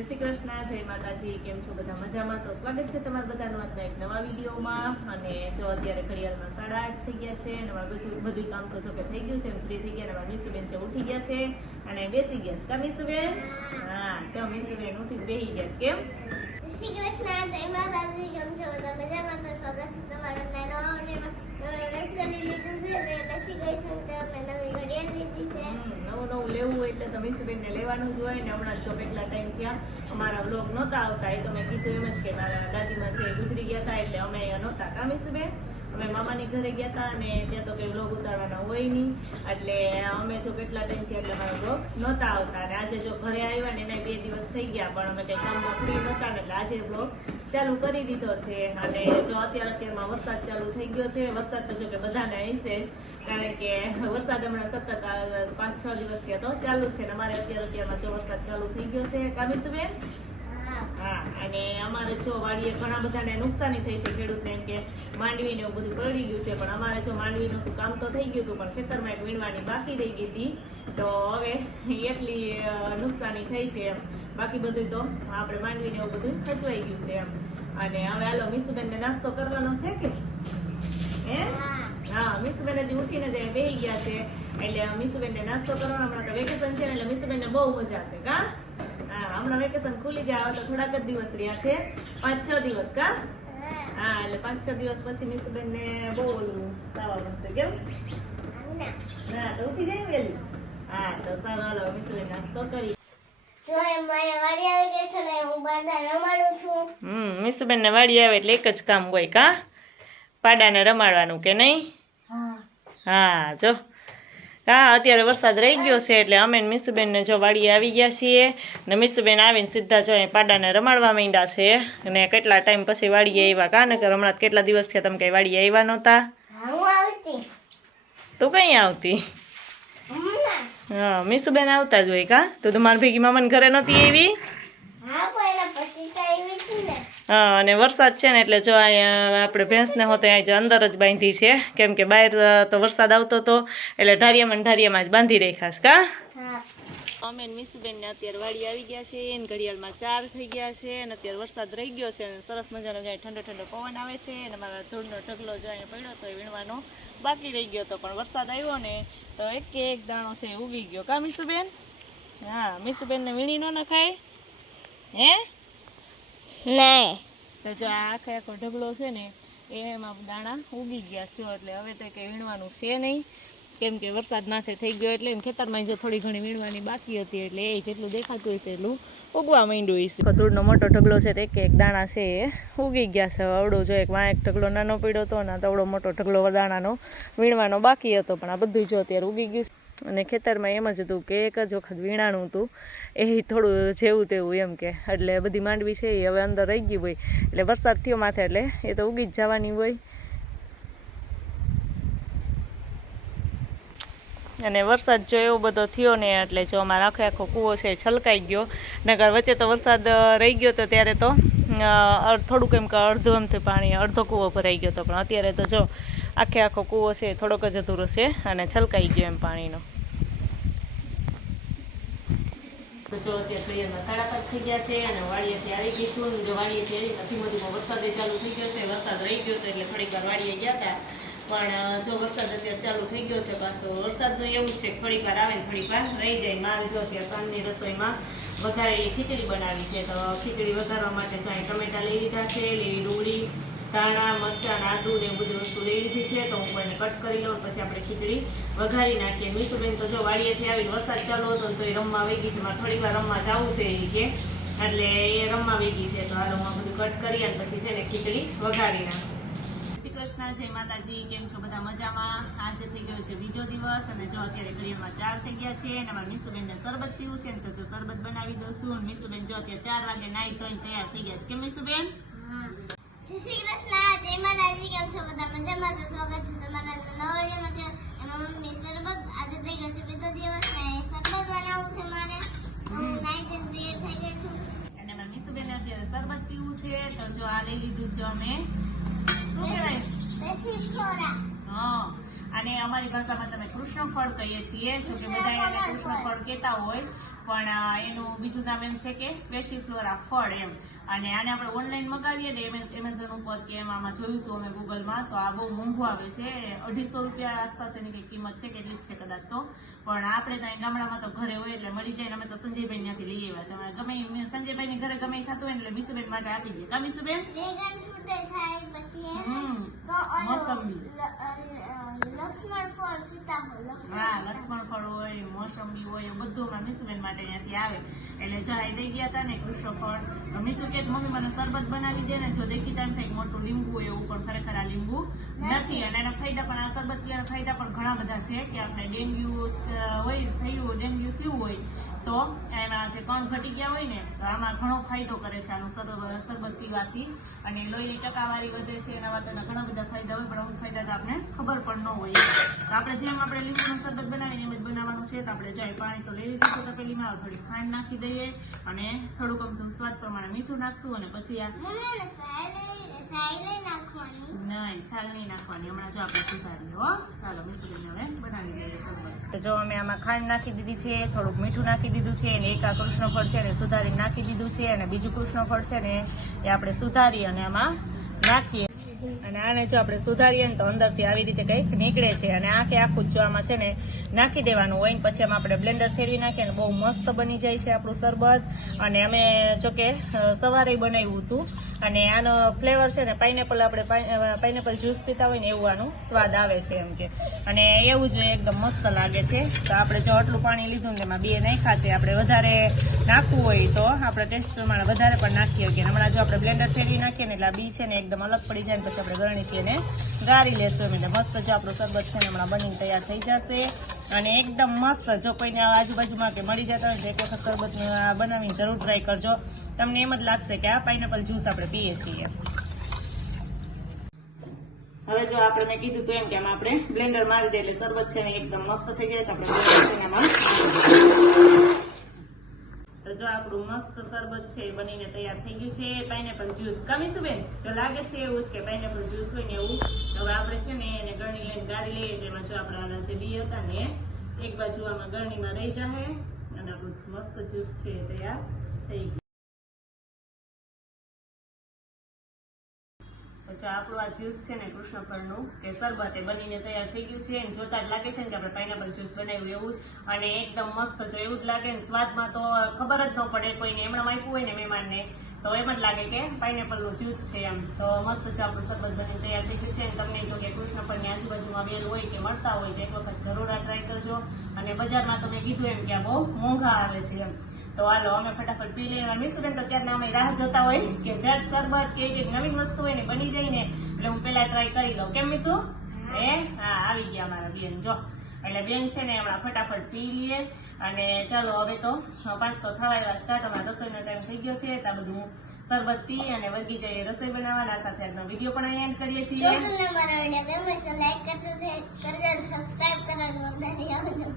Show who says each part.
Speaker 1: શ્રી કૃષ્ણ, જય માતાજી, કેમ છો બધા મજામાં? તો સ્વાગત છે તમારા બધાનું આજના એક નવા વિડીયોમાં. અને જો અત્યારે ઘડિયાળમાં સાડા આઠ થઈ ગયા છે અને મારું બધું કામ તો જો કે થઈ ગયું છે ફ્રી થઈ ગયા મારા મિસુબેન છે ઉઠી ગયા છે. અને બેસી ગયા છે. કા મિસુબેન? હા જો મિસુબેન? ઉઠી બેસી ગયા છે, કેમ?
Speaker 2: શ્રી કૃષ્ણ જય માતાજી કેમ છો બધા છે તમારું કરી લીધું છે ને બેસી નવી છે
Speaker 1: નવું નવું લેવું એટલે તો મીસુબેનને લેવાનું જ હોય ને હમણાં જો ટાઈમ ત્યાં અમારા બ્લોગ નહોતા આવતા, એ તો મેં કીધું એમ જ કે મારા દાદીમાં છે ગુજરી ગયા હતા એટલે અમે અહીંયા નહોતા કા મીસુબેન? અમે મામાની ઘરે ગયા હતા અને ત્યાં તો કંઈ બ્લોગ ઉતારવાના હોય નહીં. એટલે અમે જો કેટલા ટાઈમ થયા એટલે મારા બ્લોગ નહોતા આવતા. અને આજે જો ઘરે આવ્યા ને એના બે દિવસ થઈ ગયા, પણ અમે કંઈ કામમાં ફ્રી નહોતા એટલે આજે બ્લોગ ચાલુ કરી દીધો છે. અને જો અત્યારે અત્યારમાં વરસાદ ચાલુ થઈ ગયો છે. વરસાદ તો જો કે બધાને હશે કારણ કે વરસાદ હમણાં સતત પાંચ છ દિવસ થયા તો ચાલુ છે અને અમારે અત્યારે અત્યારમાં જો વરસાદ ચાલુ થઈ ગયો છે. કામિતબેન?
Speaker 2: હા,
Speaker 1: અને અમારે જો વાડીએ ઘણા બધાને નુકસાની થઈ છે, ખેડૂતને એમ કે માંડવી ને એવું બધું પડી ગયું છે, પણ અમારે જો માંડવીનું કામ તો થઈ ગયું હતું, પણ ખેતરમાં એક વીણવાની બાકી રહી ગઈ હતી. તો હવે એટલી નુકસાની થઈ છે એમ. બાકી બધું તો આપણે માંડવીને એવું બધું ખચવાઈ ગયું છે એમ. અને હવે હાલો, મીસુબેનને નાસ્તો કરવાનો છે કે? હે?
Speaker 2: હા,
Speaker 1: મીસુબેન હજી ઉઠીને જ બેહી ગયા છે. એટલે મીસુબેનને નાસ્તો કરવાનો, હમણાં તો વેકેશન છે એટલે એટલે મીસુબેનને બહુ મજા છે કા? હમણાં વેકેશન ખુલી જાય તો થોડાક જ દિવસ રહ્યા છે. પાંચ છ દિવસ કા?
Speaker 2: હા
Speaker 1: એટલે પાંચ છ દિવસ પછી મીસુબેનને બહુ ઓલું તાવા બનશે કેમ?
Speaker 2: ના
Speaker 1: ના તો ઉઠી જાય વેલી હા તો સારું હાલો મિસબેન નાસ્તો કરી.
Speaker 2: છે ને
Speaker 1: વાડી આવે એટલે એક જ કામ હોય કા? પાડાને રમાડવાનું કે નહીં?
Speaker 2: હા.
Speaker 1: હા જો. હા અત્યારે વરસાદ રહી ગયો છે એટલે અમે મીસુબેનને જો વાડીએ આવી ગયા છીએ ને મીસુબેન આવીને સીધા જો પાડાને રમાડવા માંડ્યા છે અને કેટલા ટાઈમ પછી વાડીએ આવ્યા? કા ને કે હમણાં કેટલા દિવસ થયા તમે કઈ વાડીએ આવ્યા નહોતા? તું કઈ આવતી? હા મીસુબેન આવતા જ હોય કા? તું તમારી ભેગી મામાને ઘરે નહોતી આવી
Speaker 2: હા પહેલા પછી ટાઈમ હતી ને
Speaker 1: હા અને વરસાદ છે ને એટલે જો અહીંયા આપણે ભેંસને હોતે અહીં જે અંદર જ બાંધી છે, કેમ કે બહાર તો વરસાદ આવતો હતો એટલે ઢારિયામાં ઢારિયામાં જ બાંધી રાખ્યા છે, કા? અમે ને ને અત્યારે વાડી આવી ગયા છે, એને ઘડિયાળમાં ચાર થઈ ગયા છે, અને અત્યારે વરસાદ રહી ગયો છે, અને સરસ મજાનો જાય ઠંડો ઠંડો પવન આવે છે, અને મારા ધૂળનો ઢગલો જો અહીંયા પડ્યો તો એ વીણવાનો બાકી રહી ગયો હતો પણ વરસાદ આવ્યો ને, તો એક એક દાણો છે ઉગી ગયો, કા મીસુબેન? હા મીસુબેન ને વીણી ન નખાય, હે?
Speaker 2: નહીં.
Speaker 1: તો જો આ આખે આખો ઢગલો છે ને, એમાં દાણા ઉગી ગયા છે એટલે હવે તો કંઈ વીણવાનું છે નહીં. કેમ કે વરસાદ માથે થઈ ગયો એટલે એમ ખેતરમાં જો થોડી ઘણી વીણવાની બાકી હતી એટલે એ જેટલું દેખાતું હશે એટલું ઉગવા માંડ્યું હશે. કતૂરનો મોટો ઢગલો છે તો એક એક દાણા છે એ ઉગી ગયા છે. અવડો જો એક વાં એક ઢગલો નાનો પડ્યો હતો ને તવડો મોટો ઢગલો દાણાનો વીણવાનો બાકી હતો. પણ આ બધું જો અત્યારે ઉગી ગયું છે. અને ખેતરમાં એમ જ હતું કે એક જ વખત વીણાણું હતું. એ થોડું જેવું તેવું એમ કે. એટલે બધી માંડવી છે એ હવે અંદર રહી ગઈ હોય. એટલે વરસાદ થયો માથે એટલે એ તો ઉગી જ જવાની હોય. અને વરસાદ જો એવો બધો થયો ને એટલે જો અમારો આખો આખો કૂવો છે છલકાઈ ગયો. નકર વચ્ચે તો વરસાદ રહી ગયો તો ત્યારે તો થોડુંક એમ કે અડધું એમથી પાણી, અડધો કૂવો ભરાઈ ગયો હતો પણ અત્યારે તો જો આખે આખો કૂવો છે, થોડોક જ અધૂરો છે અને છલકાઈ ગયો એમ પાણીનો. જો અત્યારે વરસાદ રહી ગયો છે એટલે થોડીક વાર વાડીએ ગયા હતા. પણ, જો વરસાદ અત્યારે ચાલુ થઈ ગયો છે, પાછો વરસાદનું એવું જ છે, થોડીક વાર આવે થોડીક રહી જાય. મારે જો અત્યારે સાંજની રસોઈમાં વઘારેલી ખીચડી બનાવી છે, તો ખીચડી વઘારવા માટે જો ટમેટા લઈ લીધા છે, લીલી ડુંગળી ધાણા, મરચાં, આદુ ને એવું બધી વસ્તુ લઈ લીધી છે. તો હું કોઈને કટ કરી લઉં પછી આપણે ખીચડી વઘારી નાખીએ. મીસુબેન તો જો વાડીએથી આવીને વરસાદ ચાલુ હતો તો એ રમવા વેગી છે. મારે થોડીક વાર રમવા જવું છે એ કે. એટલે એ રમવા વેગી છે. તો હાલ હું બધું કટ કરી અને પછી છે ને ખીચડી વઘારી નાખું. શ્રી કૃષ્ણ, જય માતાજી. કેમ છો બધા મજામાં? આજે થઈ ગયો છે બીજો દિવસ અને જો અત્યારે ઘડિયાળમાં ચાર થઈ ગયા છે અને મારા મીસુબેનને શરબત પીવું છે તો જો શરબત બનાવી દઉં છું. મીસુબેન જો અત્યારે ચાર વાગે નાઈ ધોઈને તૈયાર થઈ ગયા છે. કેમ મીસુબેન
Speaker 2: જય શ્રી કૃષ્ણ જય માતાજી કેમ છો બધા? મજામાં તો સ્વાગત છે તમારા નવા વિડીયોમાં એમાં મમ્મી શરબત આજે થઈ ગયો છે બીજો દિવસ ને શરબત બનાવવું છે મારે. તો હું નાઈ ધોઈને તૈયાર થઈ ગઈ છું.
Speaker 1: અને અમારા મીસુબેનને અત્યારે શરબત પીવું છે. તો જો આ લઈ લીધું છે અમે. શું કહેવાય?
Speaker 2: બેસી ખોરા
Speaker 1: હા. અને અમારી ભાષામાં તમે કૃષ્ણ ફળ કહીએ છીએ. જો કે બધા એને કૃષ્ણ ફળ. કહેતા હોય. પણ એનું બીજું નામ એમ છે કે પેશીફ્લોરા ફળ એમ. અને આને આપણે ઓનલાઈન મગાવીએ ને એમે- એમેઝોન ઉપર કે એમ આમાં જોયું હતું અમે ગૂગલમાં તો આ બહુ મોંઘું આવે છે. અઢીસો રૂપિયા આસપાસ એની કંઈક કિંમત છે, કેટલી જ છે કદાચ તો. પણ આપણે ત્યાં ગામડામાં તો ઘરે હોય એટલે મળી જાય અમે તો સંજયભાઈ ત્યાંથી લઈ આવ્યા છે. અમારે ગમે સંજયભાઈ ની ઘરે ગમે ખાતું હોય એટલે વિશુબેન માટે આપી દઈએ. કા
Speaker 2: અ, લક્ષ્મણ ફળ સીતાફળ
Speaker 1: હા
Speaker 2: લક્ષ્મણ
Speaker 1: ફળ હોય મોસંબી હોય બધું અમારા મીસુબેન માટે અહીંયાથી આવે. એટલે જો આ દઈ ગયા હતા ને કૃષ્ણ ફળ મીસુ કે મમ્મી મને શરબત બનાવી દે ને. જો દેખીતા એમ થાય મોટું લીંબુ હોય એવું પણ ખરેખર આ લીંબુ નથી. અને એના ફાયદા પણ આ શરબત પીવાના ફાયદા પણ ઘણા બધા છે કે આપણે ડેન્ગ્યુ હોય થયું ડેન્ગ્યુ થયું હોય, તો એના જે કણ ઘટી ગયા હોય ને, તો આમાં ઘણો ફાયદો કરે છે. આનું શરબત પીવાથી અને લોહીની ટકાવારી વધે છે. એના વાતના ઘણા બધા ફાયદા હોય, પણ અમુક ફાયદા તો આપણે ખબર પણ ન હોય. તો આપણે જેમ આપણે લીંબુનું શરબત બનાવીને એમ જ બનાવવાનું છે, તો આપણે જાય પાણી તો લઈ લીધું છે તપેલીમાં થોડી ખાંડ નાખી દઈએ અને થોડુંક અમથું સ્વાદ પ્રમાણે મીઠું નાખશું અને પછી આ
Speaker 2: મમ્મી એને સાયલે સાયલે નાખવાની
Speaker 1: નહીં નાખવાની હમણાં આપણે. જો અમે આમાં ખાંડ નાખી દીધી છે, થોડુંક મીઠું નાખી દીધું છે, અને એક આ કૃષ્ણફળ છે ને સુધારી નાખી દીધું છે, અને બીજું કૃષ્ણફળ છે ને એ આપણે સુધારી અને આમાં નાખીએ. અને આને જો આપણે સુધારીએ ને તો અંદરથી આવી રીતે કંઈક નીકળે છે. અને આખે આખું જ આમાં છે ને નાખી દેવાનું હોય ને પછી આમાં આપણે બ્લેન્ડર ફેરવી નાખીએ ને બહુ મસ્ત બની જાય છે આપણું શરબત. અને અમે જો કે સવારે બનાવ્યું હતું. અને આનો ફ્લેવર છે ને પાઇનેપલ આપણે પાઇનેપલ જ્યુસ પીતા હોય ને એવું આનું સ્વાદ આવે છે એમ કે. અને એવું જ એકદમ મસ્ત લાગે છે. તો આપણે જો આટલું પાણી લીધું ને એમાં બે નાખ્યા છે. આપણે વધારે નાખવું હોય તો આપણે ટેસ્ટ પ્રમાણે વધારે પણ નાખીએ કે હમણાં જો આપણે બ્લેન્ડર ફેરવી નાખીએ ને એટલે બી છે ને એકદમ અલગ પડી જાય ને આપણે ગરણીથી એને ગાળી લેશું એટલે મસ્ત જો આપણું શરબત છે હમણાં બનીને તૈયાર થઈ જશે અને એકદમ મસ્ત જો કોઈને આજુબાજુમાં કે મળી જતા હોય તો એક વખત શરબત બનાવીને જરૂર ટ્રાય કરજો તમને એમ જ લાગશે કે આ પાઇનેપલ જ્યુસ આપણે પીએ છીએ હવે જો આપણે મેં કીધું તો એમ કે આપણે બ્લેન્ડર મારી દઈએ એટલે શરબત છે ને એકદમ મસ્ત થઈ જાય તો આપણે. તો જો આપણું મસ્ત શરબત છે બનીને તૈયાર થઈ ગયું છે પાઇનેપલ જ્યુસ કમીશું બેન? જો લાગે છે એવું જ કે પાઇનેપલ જ્યુસ હોય ને એવું. હવે આપણે છે ને એને ગરણી લઈને ગાળી લઈએ એમાં જો આપણે આના જે બી હતા ને, એક બાજુ આમાં ગરણીમાં રહી જાય અને આપણું મસ્ત જ્યુસ છે તૈયાર થઈ ગયું. જો આપણું આ જ્યુસ છે ને કૃષ્ણફળનું કે શરબત એ બનીને તૈયાર થઈ ગયું છે. અને જોતા જ લાગે છે ને કે આપણે પાઇનેપલ જ્યુસ બનાવ્યું એવું. અને એકદમ મસ્ત જો એવું જ લાગે ને સ્વાદમાં તો ખબર જ ન પડે કોઈને એમણે આપ્યું હોય ને મહેમાનને. તો એમ જ લાગે કે પાઇનેપલનું જ્યુસ છે એમ. તો મસ્ત છે આપણું શરબત બનીને તૈયાર થઈ ગયું છે. અને તમને જો કે કૃષ્ણફળની આજુબાજુમાં વેલ હોય કે મળતા હોય તો એક વખત જરૂર આ ટ્રાય કરજો. અને બજારમાં તમે કીધું એમ કે આ બહુ મોંઘા આવે છે એમ. તો હાલો, અમે ફટાફટ પી લઈએ. મીસુબેન તો ત્યારના અમે રાહ જોતા હોય કે જટ, શરબત કે કંઈક નવીન વસ્તુ હોય ને બની જાય ને, એટલે હું પેલા ટ્રાય કરી લઉં. કેમ મીસુ? એ હા, આવી ગયા અમારા બેન. જો, એટલે બેન છે ને હમણાં ફટાફટ પી લઈએ. અને ચાલો, હવે તો પાંચ તો થવા એવા છે તમારા રસોઈનો ટાઈમ થઈ ગયો છે, તો બધું શરબત પી અને વર્ગી જઈએ રસોઈ બનાવવાના. સાથે આજનો વીડિયો પણ અહીં એન્ડ કરીએ છીએ.
Speaker 2: તમને મારો વીડિયો ગમે તો લાઈક કરજો શેર કરજો સબસ્ક્રાઇબ કરવાનું આવજો.